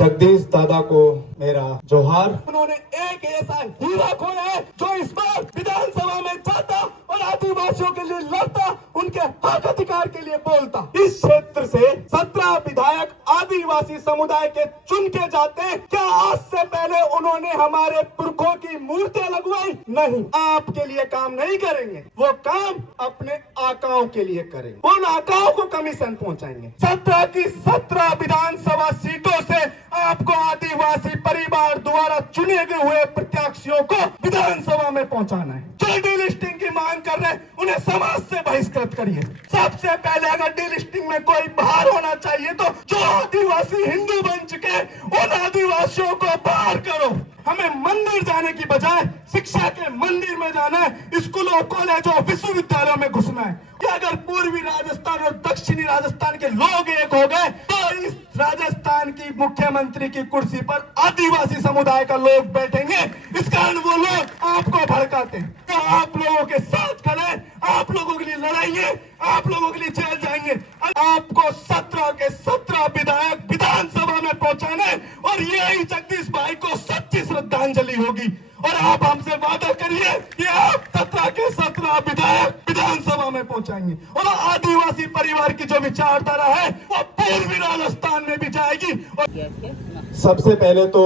जगदीश दादा को मेरा जोहार। उन्होंने एक ऐसा हीरा खोया है जो इस बार विधानसभा में जाता और आदिवासियों के लिए लड़ता, उनके हक अधिकार के लिए बोलता। इस क्षेत्र से 17 विधायक आदिवासी समुदाय के चुन के जाते हैं। क्या आज से पहले उन्होंने हमारे पुरखों की मूर्तियां लगवाई? नहीं, आपके लिए काम नहीं करेंगे, वो काम अपने आकाओं के लिए करेंगे। उन आकाओं को कमीशन पहुंचाएंगे। 17 की 17 विधानसभा सीटों से आपको आदिवासी परिवार द्वारा चुने गए हुए प्रत्याशियों को विधानसभा में पहुंचाना है। जो डीलिस्टिंग की मांग कर रहे हैं उन्हें समाज से बहिष्कृत करिए। सबसे पहले अगर डीलिस्टिंग में कोई बाहर होना चाहिए तो जो आदिवासी हिंदू बन चुके उन आदिवासियों को बाहर करो। हमें मंदिर जाने की बजाय शिक्षा के मंदिर में जाना है, स्कूलों कॉलेजों विश्वविद्यालयों में घुसना है। अगर पूर्वी राजस्थान और दक्षिणी राजस्थान के लोग एक हो गए तो इस राजस्थान की मुख्यमंत्री की कुर्सी पर आदिवासी समुदाय का लोग बैठेंगे। इस कारण वो लोग आपको भड़काते हैं। तो आप लोगों के साथ खड़े, आप लोगों के लिए लड़ाएंगे, आप लोगों के लिए जेल जाएंगे। आपको 17 के 17 विधायक विधानसभा में पहुंचाने और यही जगदीश भाई को सच्ची श्रद्धांजलि होगी। और आप हमसे वादा करिए कि आप 17 के 17 विधायक विधानसभा में पहुंचाएंगे और आदिवासी परिवार की जो विचारधारा है वो पूर्वी राजस्थान में भी जाएगी। और सबसे पहले तो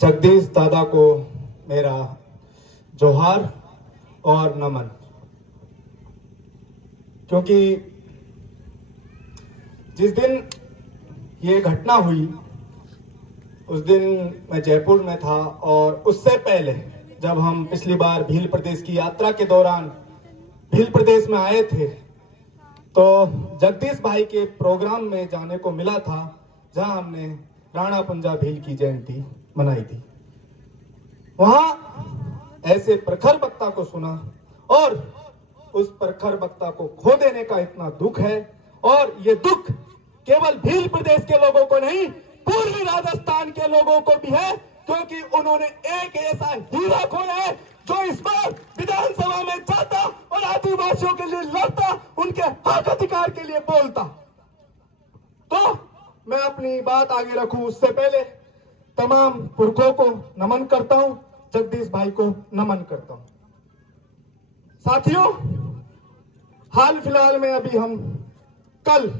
जगदीश दादा को मेरा जोहार और नमन, क्योंकि जिस दिन ये घटना हुई उस दिन मैं जयपुर में था। और उससे पहले जब हम पिछली बार भील प्रदेश की यात्रा के दौरान भील प्रदेश में आए थे तो जगदीश भाई के प्रोग्राम में जाने को मिला था, जहां हमने राणा पुंजा भील की जयंती मनाई थी। वहां ऐसे प्रखर वक्ता को सुना और उस प्रखर वक्ता को खो देने का इतना दुख है। और ये दुख केवल भील प्रदेश के लोगों को नहीं, पूर्वी राजस्थान के लोगों को भी है, क्योंकि उन्होंने एक ऐसा हीरा खोया है जो इस बार विधानसभा में जाता और आदिवासियों के लिए लड़ता, उनके हक अधिकार के लिए बोलता। तो मैं अपनी बात आगे रखूं उससे पहले तमाम पुरखों को नमन करता हूं, जगदीश भाई को नमन करता हूं। साथियों, हाल फिलहाल में अभी हम कल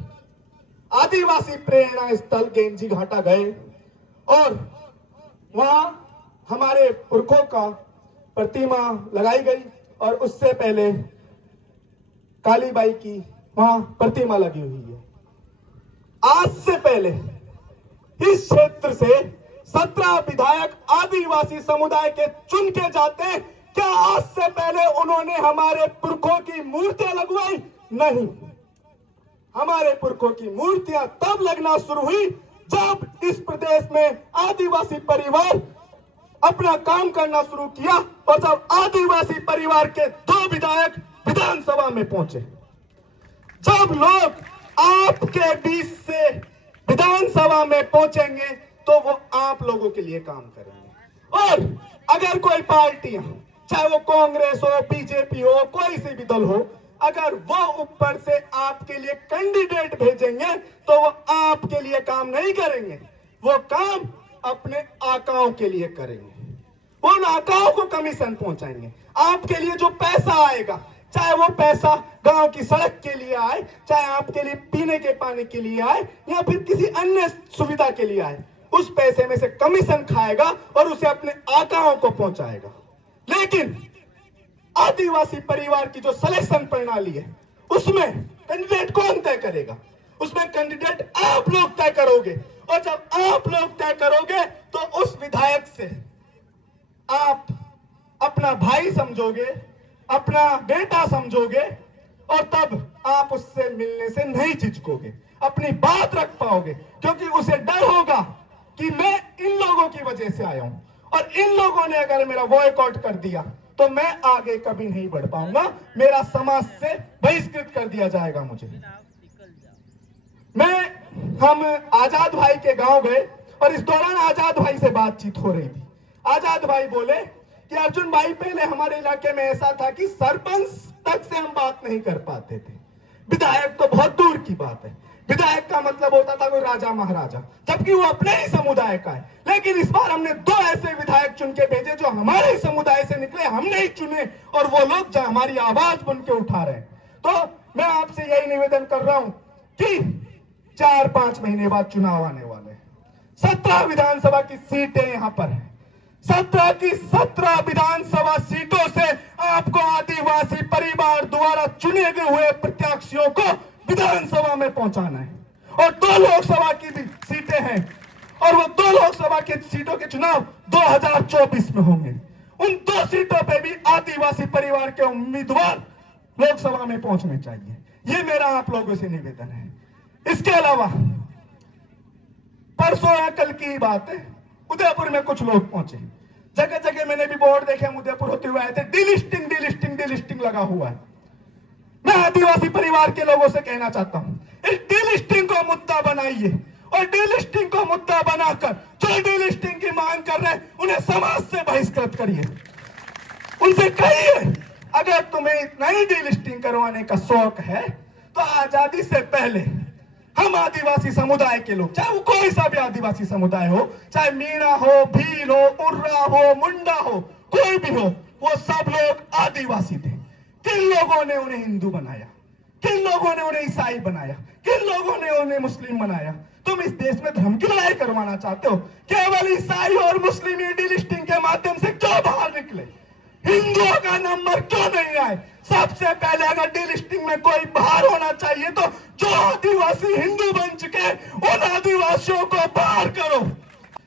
आदिवासी प्रेरणा स्थल गेंजी घाटा गए और वहां हमारे पुरखों का प्रतिमा लगाई गई और उससे पहले कालीबाई की वहां प्रतिमा लगी हुई है। आज से पहले इस क्षेत्र से 17 विधायक आदिवासी समुदाय के चुन के जाते हैं। क्या आज से पहले उन्होंने हमारे पुरखों की मूर्तियां लगवाई? नहीं, हमारे पुरखों की मूर्तियां तब लगना शुरू हुई जब इस प्रदेश में आदिवासी परिवार अपना काम करना शुरू किया और जब आदिवासी परिवार के 2 विधायक विधानसभा में पहुंचे। जब लोग आपके बीच से विधानसभा में पहुंचेंगे तो वो आप लोगों के लिए काम करेंगे। और अगर कोई पार्टियां, चाहे वो कांग्रेस हो, बीजेपी हो, कोई से भी दल हो, अगर वो ऊपर से आपके लिए कैंडिडेट भेजेंगे तो वो आपके लिए काम नहीं करेंगे, वो काम अपने आकाओं के लिए करेंगे। वो उन आकाओं को कमीशन पहुंचाएंगे। आपके लिए जो पैसा आएगा, चाहे वो पैसा गांव की सड़क के लिए आए, चाहे आपके लिए पीने के पानी के लिए आए या फिर किसी अन्य सुविधा के लिए आए, उस पैसे में से कमीशन खाएगा और उसे अपने आकाओं को पहुंचाएगा। लेकिन आदिवासी परिवार की जो सिलेक्शन प्रणाली है उसमें कैंडिडेट कौन तय करेगा? उसमें कैंडिडेट आप लोग तय करोगे। और जब आप लोग तय करोगे तो उस विधायक से आप अपना भाई समझोगे, अपना बेटा समझोगे और तब आप उससे मिलने से नहीं झिझकोगे, अपनी बात रख पाओगे, क्योंकि उसे डर होगा कि मैं इन लोगों की वजह से आया हूं और इन लोगों ने अगर मेरा बॉयकॉट कर दिया तो मैं आगे कभी नहीं बढ़ पाऊंगा, मेरा समाज से बहिष्कृत कर दिया जाएगा मुझे। हम आजाद भाई के गांव गए और इस दौरान आजाद भाई से बातचीत हो रही थी। आजाद भाई बोले कि अर्जुन भाई, पहले हमारे इलाके में ऐसा था कि सरपंच तक से हम बात नहीं कर पाते थे, विधायक तो बहुत दूर की बात है। विधायक का मतलब होता था कोई राजा महाराजा, जबकि वो अपने ही समुदाय का है। लेकिन इस बार हमने 2 ऐसे विधायक चुन के भेजे जो हमारे ही समुदाय से निकले, हमने ही चुने, और वो लोग जो हमारी आवाज बन के उठा रहे हैं। तो मैं आपसे यही निवेदन कर रहा हूं कि 4-5 महीने बाद चुनाव आने वाले हैं। 17 विधानसभा की सीटें यहां पर है। 17 की 17 विधानसभा सीटों से आपको आदिवासी परिवार द्वारा चुने गए हुए प्रत्याशियों को विधानसभा में पहुंचाना है। और 2 लोकसभा की भी सीटें हैं, और वो 2 लोकसभा की सीटों के चुनाव 2024 में होंगे। उन 2 सीटों पे भी आदिवासी परिवार के उम्मीदवार लोकसभा में पहुंचने चाहिए। ये मेरा आप लोगों से निवेदन है। इसके अलावा परसों या कल की ही बात है, उदयपुर में कुछ लोग पहुंचे, जगह जगह मैंने भी बोर्ड देखे, हम उदयपुर होते हुए आए थे, डिलिस्टिंग लगा हुआ है। मैं आदिवासी परिवार के लोगों से कहना चाहता हूं, इस डिलिस्टिंग को मुद्दा बनाइए, और डिलिस्टिंग को मुद्दा बनाकर जो डिलिस्टिंग की मांग कर रहे हैं उन्हें समाज से बहिष्कृत करिए। उनसे कहिए, अगर तुम्हें इतना ही डिलिस्टिंग करवाने का शौक है तो आजादी से पहले हम आदिवासी समुदाय के लोग, चाहे वो कोई सा भी आदिवासी समुदाय हो, चाहे मीणा हो, भील हो, उर्रा हो, मुंडा हो, कोई भी हो, वो सब लोग आदिवासी थे। किन लोगों ने उन्हें हिंदू बनाया? किन लोगों ने उन्हें ईसाई बनाया? किन लोगों ने उन्हें मुस्लिम बनाया? तुम इस देश में धर्म की लड़ाई करवाना चाहते हो? केवल ईसाई और मुस्लिम डिलिस्टिंग के माध्यम से क्यों बाहर निकले? हिंदुओं का नंबर क्यों नहीं आए? सबसे पहले अगर डिलिस्टिंग में कोई बाहर होना चाहिए तो जो आदिवासी हिंदू बन चुके उन आदिवासियों को बाहर करो।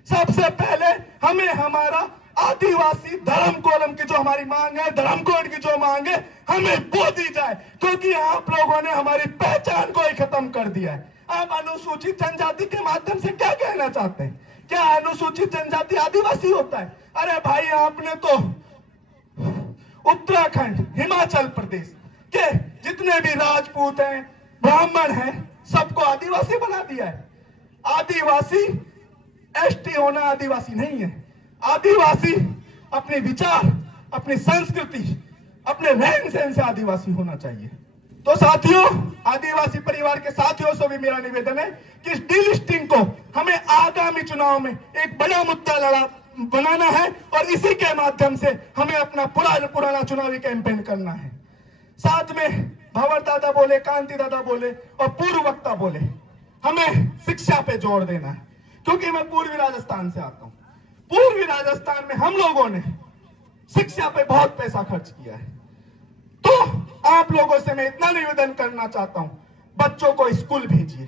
सबसे पहले हमें हमारा आदिवासी धर्म कोलम की जो हमारी मांग है, धर्म कोड की जो मांग है, हमें वो दी जाए, क्योंकि आप लोगों ने हमारी पहचान को ही खत्म कर दिया है। आप अनुसूचित जनजाति के माध्यम से क्या कहना चाहते हैं? क्या अनुसूचित जनजाति आदिवासी होता है? अरे भाई, आपने तो उत्तराखंड, हिमाचल प्रदेश के जितने भी राजपूत हैं, ब्राह्मण हैं, सबको आदिवासी बना दिया है। आदिवासी एसटी होना आदिवासी नहीं है। आदिवासी अपने विचार, अपनी संस्कृति, अपने रहन सहन से आदिवासी होना चाहिए। तो साथियों, आदिवासी परिवार के साथियों से भी मेरा निवेदन है कि इस डिलिस्टिंग को हमें आगामी चुनाव में एक बड़ा मुद्दा बनाना है, और इसी के माध्यम से हमें अपना पुराना चुनावी कैंपेन करना है। साथ में भंवर दादा बोले, कांति दादा बोले और पूर्व वक्ता बोले, हमें शिक्षा पे जोर देना है, क्योंकि मैं पूर्वी राजस्थान से आता हूं। पूर्वी राजस्थान में हम लोगों ने शिक्षा पे बहुत पैसा खर्च किया है। तो आप लोगों से मैं इतना निवेदन करना चाहता हूं, बच्चों को स्कूल भेजिए,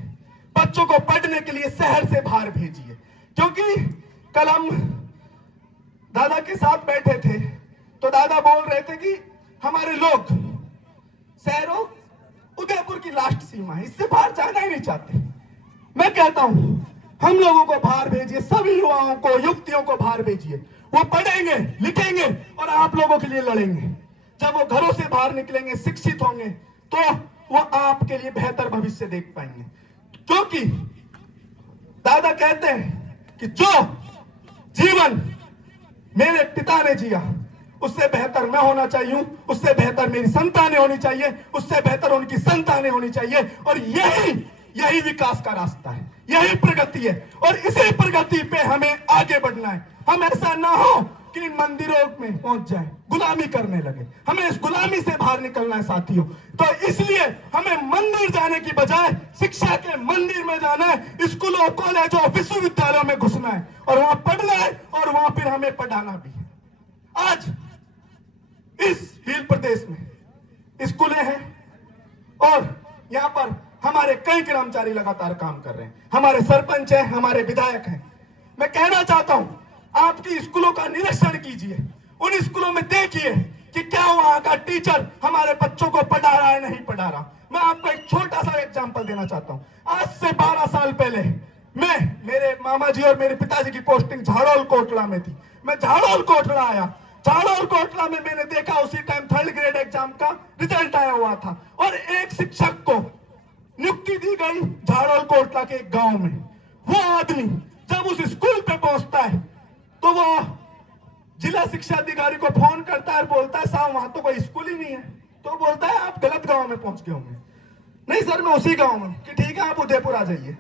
बच्चों को पढ़ने के लिए शहर से बाहर भेजिए। क्योंकि कल हम दादा के साथ बैठे थे तो दादा बोल रहे थे कि हमारे लोग शहरों, उदयपुर की लास्ट सीमा है, इससे बाहर जाना ही नहीं चाहते। मैं कहता हूं, हम लोगों को बाहर भेजिए, सभी युवाओं को, युवतियों को बाहर भेजिए। वो पढ़ेंगे, लिखेंगे और आप लोगों के लिए लड़ेंगे। जब वो घरों से बाहर निकलेंगे, शिक्षित होंगे, तो वो आपके लिए बेहतर भविष्य देख पाएंगे। क्योंकि दादा कहते हैं कि जो जीवन मेरे पिता ने जिया, उससे बेहतर मैं होना चाहिए, उससे बेहतर मेरी संतानें होनी चाहिए, उससे बेहतर उनकी संतानें होनी चाहिए। और यही विकास का रास्ता है, यही प्रगति है, और इसी प्रगति पे हमें आगे बढ़ना है। हम ऐसा ना हो कि इन मंदिरों में पहुंच जाए, गुलामी करने लगे। हमें इस गुलामी से बाहर निकलना है साथियों। तो इसलिए हमें मंदिर जाने की बजाय शिक्षा के मंदिर में जाना है, स्कूलों, कॉलेजों, विश्वविद्यालयों में घुसना है और वहां पढ़ना है, और वहां फिर हमें पढ़ाना भी है। आज इस भील प्रदेश में स्कूलें हैं और यहां पर हमारे कई कर्मचारी लगातार काम कर रहे हैं, हमारे सरपंच हैं, हमारे विधायक हैं। मैं कहना चाहता हूं, आपकी स्कूलों का निरीक्षण कीजिए, उन स्कूलों में देखिए कि क्या वहां का टीचर हमारे बच्चों को पढ़ा रहा है, नहीं पढ़ा रहा। मैं आपको एक छोटा सा एग्जांपल देना चाहता हूं। आज से 12 साल पहले मेरे मामा जी और मेरे पिताजी की पोस्टिंग झाड़ोल कोटला में थी। मैं झाड़ोल कोटला आया, झाड़ोल कोटला में मैंने देखा उसी टाइम 3rd ग्रेड एग्जाम का रिजल्ट आया हुआ था, और एक शिक्षक को नियुक्ति दी गई झाड़ोल कोटला के एक गांव में। वो आदमी जब उस स्कूल पे पहुंचता है तो वो जिला शिक्षा अधिकारी को फोन करता है और बोलता है, साहब वहां तो कोई स्कूल ही नहीं है। तो बोलता है, आप गलत गांव में पहुंच गए होंगे। नहीं सर मैं उसी गांव में, कि ठीक है आप उदयपुर आ जाइए।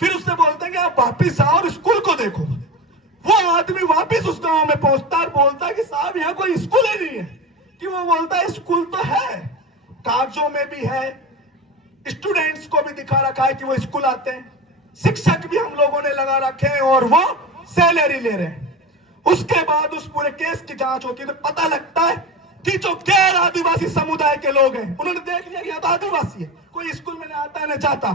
फिर उससे बोलते हैं कि आप वापिस आओ और स्कूल को देखो। वो आदमी वापिस उस गांव में पहुंचता है, बोलता है कि साहब यहाँ कोई स्कूल ही नहीं है। कि वो बोलता है स्कूल तो है, कागजों में भी है, स्टूडेंट्स को भी दिखा रखा है कि वो स्कूल आते हैं, शिक्षक भी हम लोगों ने लगा रखे हैं और वो सैलरी ले रहे हैं। उसके बाद उस पूरे केस की जांच होती है तो पता लगता है कि जो गैर आदिवासी समुदाय के लोग हैं, उन्होंने देख लिया कि यह तो आदिवासी है, कोई स्कूल में ना आता है ना जाता,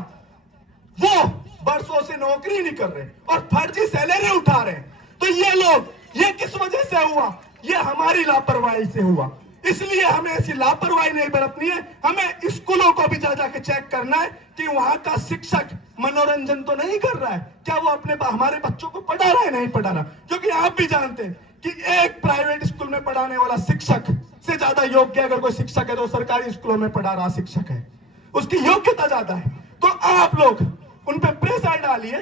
वो बरसों से नौकरी नहीं कर रहे और फर्जी सैलरी उठा रहे हैं। तो ये लोग, ये किस वजह से हुआ? ये हमारी लापरवाही से हुआ। इसलिए हमें ऐसी लापरवाही नहीं बरतनी है। हमें स्कूलों को भी जा जाके चेक करना है कि वहां का शिक्षक मनोरंजन तो नहीं कर रहा है, क्या वो अपने हमारे बच्चों को पढ़ा रहा है, नहीं पढ़ा रहा। क्योंकि आप भी जानते हैं कि एक प्राइवेट स्कूल में पढ़ाने वाला शिक्षक से ज्यादा योग्य अगर कोई शिक्षक है तो सरकारी स्कूलों में पढ़ा रहा शिक्षक है, उसकी योग्यता ज्यादा है। तो आप लोग उन पर प्रेशर डालिए,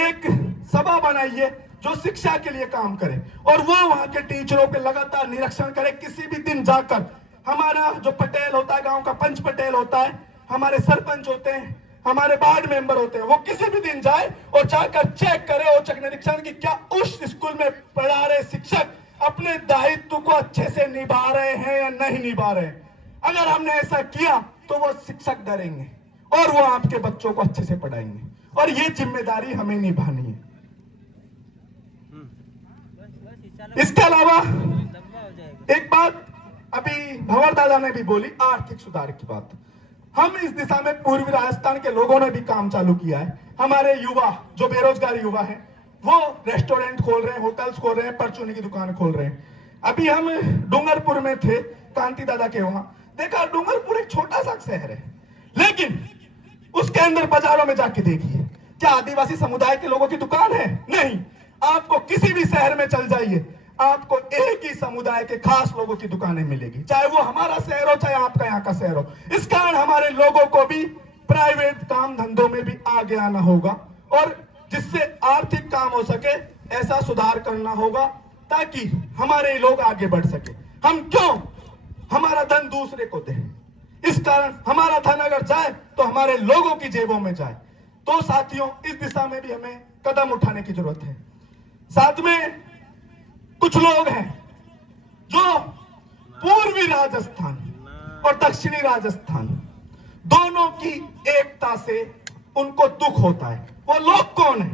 एक सभा बनाइए जो शिक्षा के लिए काम करे और वो वहां के टीचरों के लगातार निरीक्षण करे। किसी भी दिन जाकर हमारा जो पटेल होता है, गांव का पंच पटेल होता है, हमारे सरपंच होते हैं, हमारे वार्ड मेंबर होते हैं, वो किसी भी दिन जाए और जाकर चेक करे, औचक निरीक्षण की क्या उस स्कूल में पढ़ा रहे शिक्षक अपने दायित्व को अच्छे से निभा रहे हैं या नहीं निभा रहे हैं। अगर हमने ऐसा किया तो वो शिक्षक डरेंगे और वो आपके बच्चों को अच्छे से पढ़ाएंगे और ये जिम्मेदारी हमें निभानी है। इसके अलावा एक बात अभी भंवर दादा ने भी बोली, आर्थिक सुधार की बात। हम इस दिशा में पूर्वी राजस्थान के लोगों ने भी काम चालू किया है। हमारे युवा जो बेरोजगार युवा हैं वो रेस्टोरेंट खोल रहे हैं, होटल्स खोल रहे हैं, परचूनी की दुकान खोल रहे हैं। अभी हम डूंगरपुर में थे कांति दादा के वहां, देखा डूंगरपुर एक छोटा सा शहर है, लेकिन उसके अंदर बाजारों में जाके देखिए क्या आदिवासी समुदाय के लोगों की दुकान है? नहीं। आपको किसी भी शहर में चल जाइए, आपको एक ही समुदाय के खास लोगों की दुकानें मिलेगी, चाहे वो हमारा शहर हो चाहे आपका यहाँ का शहर हो। इस कारण हमारे लोगों को भी प्राइवेट काम धंधों में भी आगे आना होगा और जिससे आर्थिक काम हो सके ऐसा सुधार करना होगा ताकि हमारे लोग आगे बढ़ सके। हम क्यों हमारा धन दूसरे को दें? इस कारण हमारा धन अगर जाए तो हमारे लोगों की जेबों में जाए। तो साथियों, इस दिशा में भी हमें कदम उठाने की जरूरत है। साथ में कुछ लोग हैं जो पूर्वी राजस्थान और दक्षिणी राजस्थान दोनों की एकता से उनको दुख होता है। वो लोग कौन है?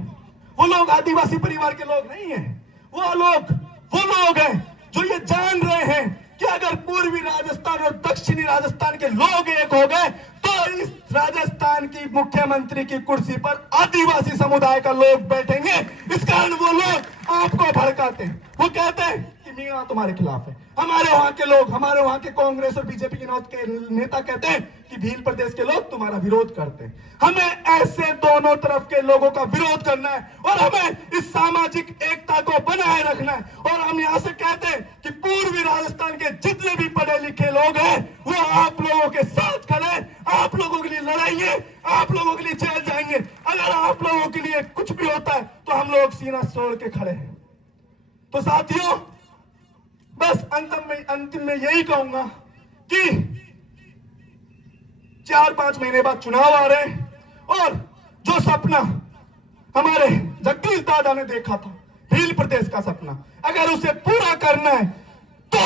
वो लोग आदिवासी परिवार के लोग नहीं हैं। वो लोग हैं जो ये जान रहे हैं कि अगर पूर्वी राजस्थान और दक्षिणी राजस्थान के लोग एक हो गए तो इस राजस्थान की मुख्यमंत्री की कुर्सी पर आदिवासी समुदाय का लोग बैठेंगे। इस कारण वो लोग आपको भड़काते हैं, वो कहते हैं कि मीणा तुम्हारे खिलाफ है। हमारे वहां के लोग, हमारे वहां के कांग्रेस और बीजेपी के नेता कहते हैं कि भील प्रदेश के लोग तुम्हारा विरोध करते हैं। हमें ऐसे दोनों तरफ के लोगों का विरोध करना है और हमें इस सामाजिक एकता को बनाए रखना है। और हम यहाँ से कहते हैं कि पूर्वी राजस्थान के जितने भी पढ़े लिखे लोग हैं वो आप लोगों के साथ खड़े, आप लोगों के लिए लड़ाएंगे, आप लोगों के लिए जेल जाएंगे। अगर आप लोगों के लिए कुछ भी होता है तो हम लोग सीना छोड़ के खड़े हैं। तो साथियों, बस अंतिम में यही कहूंगा कि 4-5 महीने बाद चुनाव आ रहे हैं और जो सपना हमारे जगदीश दादा ने देखा था, भील प्रदेश का सपना, अगर उसे पूरा करना है तो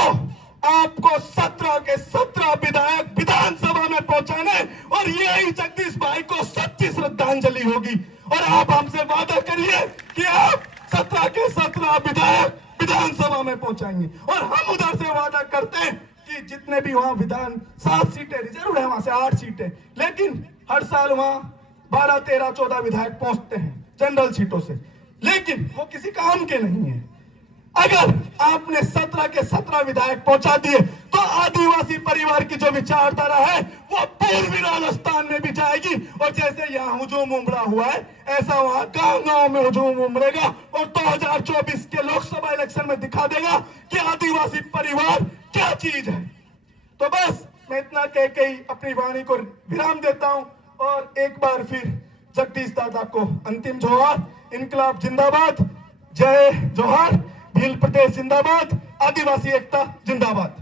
आपको 17 के 17 विधायक विधानसभा में पहुंचाने और यही जगदीश भाई को सच्ची श्रद्धांजलि होगी। और आप हमसे वादा करिए कि आप 17 के 17 विधायक विधानसभा में पहुंचाएंगे। और हम उधर से वादा करते हैं कि जितने भी वहां 7 सीटें रिजर्व है, वहां से 8 सीटें, लेकिन हर साल वहां 12, 13, 14 विधायक पहुंचते हैं जनरल सीटों से, लेकिन वो किसी काम के नहीं है। अगर आपने 17 के 17 विधायक पहुंचा दिए तो आदिवासी परिवार की जो विचारधारा है वो पूर्वी राजस्थान में भी जाएगी और जैसे यहाँ हुजूम उमड़ा हुआ है ऐसा वहां गांव-गांव में हुजूम उमड़ेगा और 2024 के लोकसभा इलेक्शन में दिखा देगा कि आदिवासी परिवार क्या चीज है। तो बस मैं इतना कह के ही अपनी वाणी को विराम देता हूं और एक बार फिर जगदीश दादा को अंतिम जोहार। इनकलाब जिंदाबाद, जय जोहार, भील प्रदेश जिंदाबाद, आदिवासी एकता जिंदाबाद।